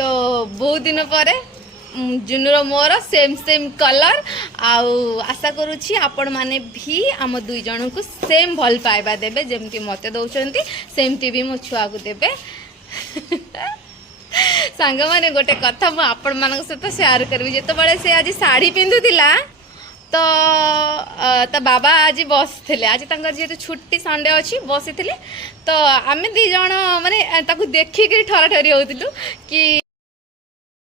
तो बहुत दिन पर जुनुर मोर सेम सेम कलर आशा करुँची आपण मैंने भी आम दुई जन को सेम भल पाइबा देबे जेमती मते दौरान सेमती भी मो छुआ को देबे सांग मैंने गोटे कथा मु आपण मान सहित शेयर करी जिते बड़े से आज साड़ी पिंधुला तो बाबा आज बस थे आज जेहतु छुट्टी संडे अच्छी बसी थे तो आम दी जन माने देखिक ठरा ठरी होलु कि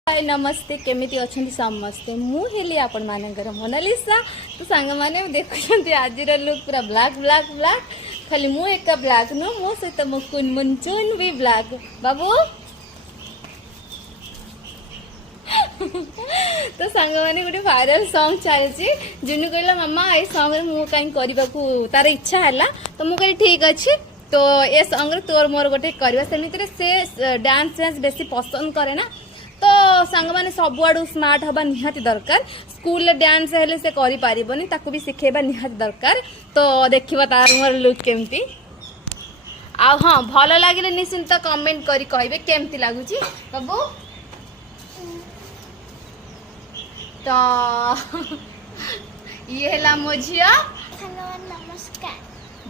नमस्ते केमिति अच्छी समस्ते मुझे आपण मानकर मोनालिसा तो सांग मैंने देखुं आज लुक पूरा ब्लैक ब्लैक ब्लैक खाली मु एक ब्लैक नु मो सहित मो मुनचुन भी ब्लैक बाबू तो सांग मैंने गोटे वायरल सॉन्ग चलती जुनू कहला मामा ये सॉन्ग मु कहीं करने को तार इच्छा है तो मुझे कही ठीक अच्छे तो ये सॉन्ग तोर मोर गोटे करवा सेमिति से डांस डांस बेसी पसंद करे ना तो सांग मैंने सब आड़ू स्मार्ट हवा निहाती दरकार स्कूल डांस हेले से करि पारिबनी ताकू भी सिखेबा निहाती दरकार तो देखिबा तार मोर लुक केमती आ हाँ भल लगे निश्चिंत कमेंट करी कहबे केमती लागुची बाबू तो ये है मो झिया नमस्कार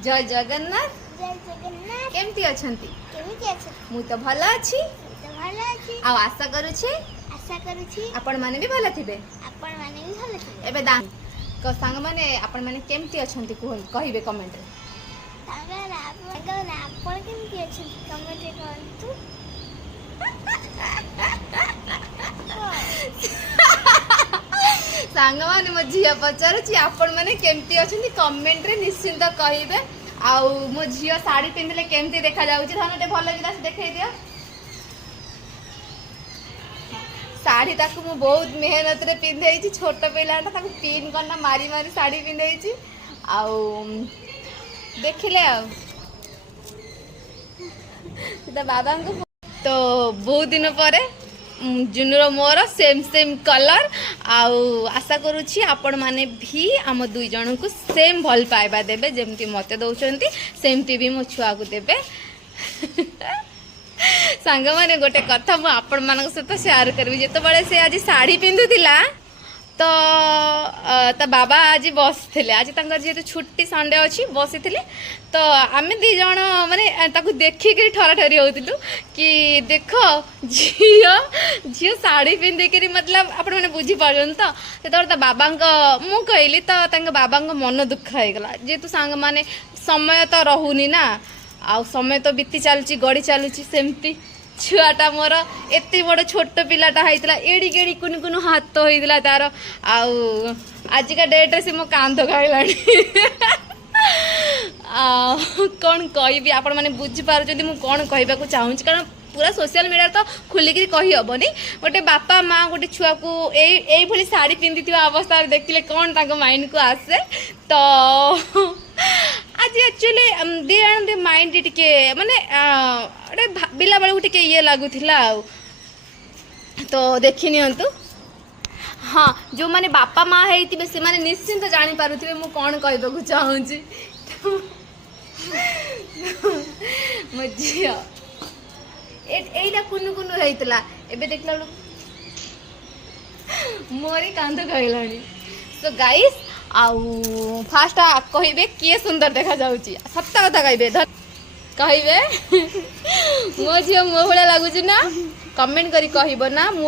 जय जगन्नाथ जय जगन्नाथ केमती अछंती मु तो भल अछि आ आशा करूछी आपण माने भी भल थिबे एबे दा को संग माने आपण माने केमती अछंती कहिबे कमेंट रे आपण केमती अछंती कमेंट रे कहंतु सांग माने मो झिया पचारुची आपण माने केमती अछंती कमेंट रे निश्चिंत कहिबे आ मो झिया साड़ी पिंधले केमती देखा जाउची थानटे भल लागला से देखाई दियो साड़ी ताकू मु बहुत मेहनत रे पिंधेइची छोट पिलाटा ताकू पिन करना मारी मारी साड़ी पिंधेइची आ देखिले आ तो बाबा को तो बहुत दिन पर जुनुर मोर सेम सेम कलर आशा करुँची आपण मैंने भी आम दुई जन को सेम भल पाइबा देबे जेमती मते दौरान सेमती भी मो छुआ को देबे सांग मैंने गोटे कथा मु आपण मान सहित शेयर करी जिते बड़े से आज साड़ी पिंधुला तो बाबा आज बस थे आज जेहतु छुट्टी संडे अच्छी बसी थे तो आम दी जन माने देखिक ठरा ठरी होलु कि देख झील साड़ी पिंधिक मतलब आपण मैंने बुझी पार्न तो बाबा मु कहली तो बाबा मन दुख होगला जेहेतु सांग माने समय तो रोनी ना आ समय तो बीती चलुची गड़ी चलुची सेमती छुआटा मोर एते बड़ छोट पिलाटा होइतला एड़ी गेड़ी कुन कुन हाथ होइतला तार आजिका डेट रे से मो कांध खाइलानी कौन कहबी आपण माने बुझी पारुचंदी मु कौन कहबा को चाहूची कारण पूरा सोशल मीडिया तो खुलिकी कही हेनी गोटे बापा माँ गोटे छुआ को यही भली साड़ी पिंधि अवस्था देखिले कौन ताको माइंड को आसे तो आज एक्चुअली दी जन माइंड टिके माने गोटे भाविला बेलू टिके ये लगुला तो देखी नियंतु हाँ जो माने बापा माँ होइतिबे से माने निश्चिंत जानी पारुथिबे मु कौन कहबा को चाहूची मो झिया एटा कुनु कुनु होइतला एबे देखला मोरी कांध गइलानी तो गाइस आउ फास्ट कहबे किए सुंदर देखा जाउची सत्य कथा कहबे कहबे मो झिया मो भला लागुची ना कमेंट करी कहबो ना मो